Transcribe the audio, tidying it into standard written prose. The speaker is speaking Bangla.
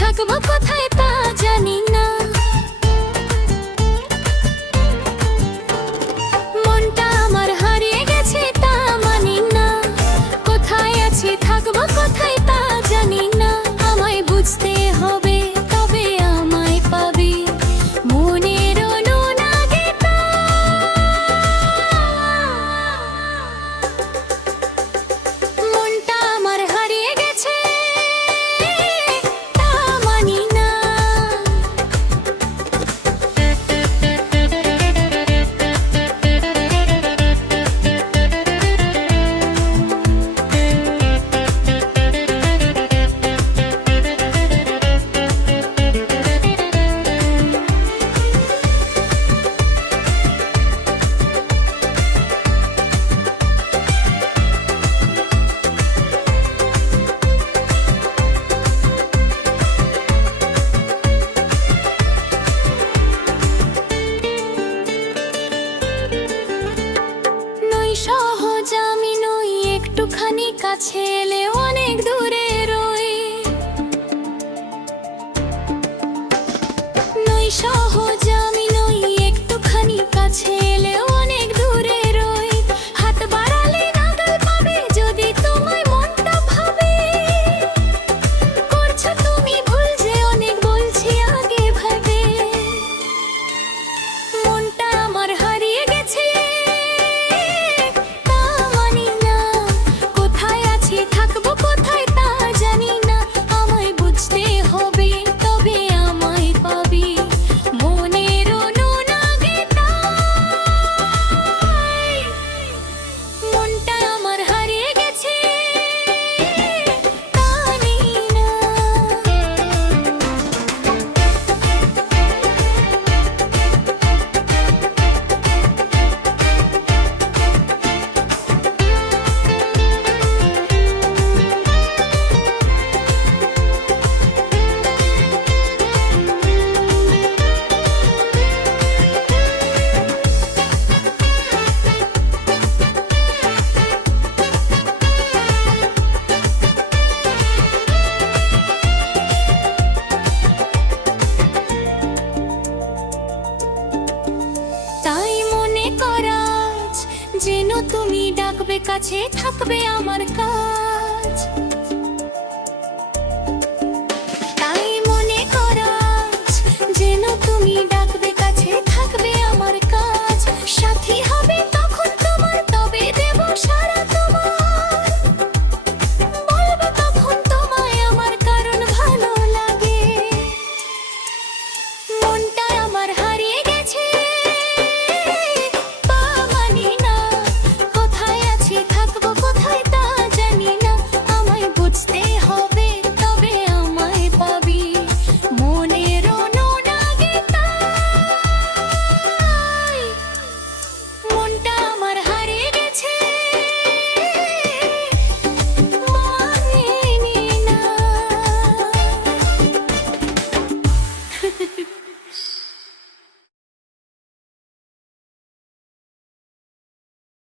থাকবো কোথায় তা জানি না। মনটা আমার হারিয়ে গেছে তা মানি না। কোথায় আছি থাকবো কোথায় তা জানি না। আমায় বুঝতে হবে তবে আমায় পাবি। মনের অনুরাগে মনটা আমার হারিয়ে গেছে তা মানি না। নই সহজ আমি নই, একটুখানি কাছে এলে অনেক দূরে রই। নই সহজ আমি নই, একটুখানি কাছে এলে অনেক দূরে রই। হাত বাড়ালে নাগাল পাবে যদি তোমায় মনটা ভাবে। করছো তুমি ভুল যে অনেক বলছি আগে ভাবে। মনটা আমার হারিয়ে গেছে তা মানি না। কোথায় আছি থাকবো কোথায় তা জানি না। আমায় বুঝতে হবে তবে আমায় পাবি। মনের অনুরাগে মনটা আমার হারিয়ে গেছে তা জানি না। তাই মনে করাজ যেন তুমি ডাকবে কাছে থাকবে আমার কাজ।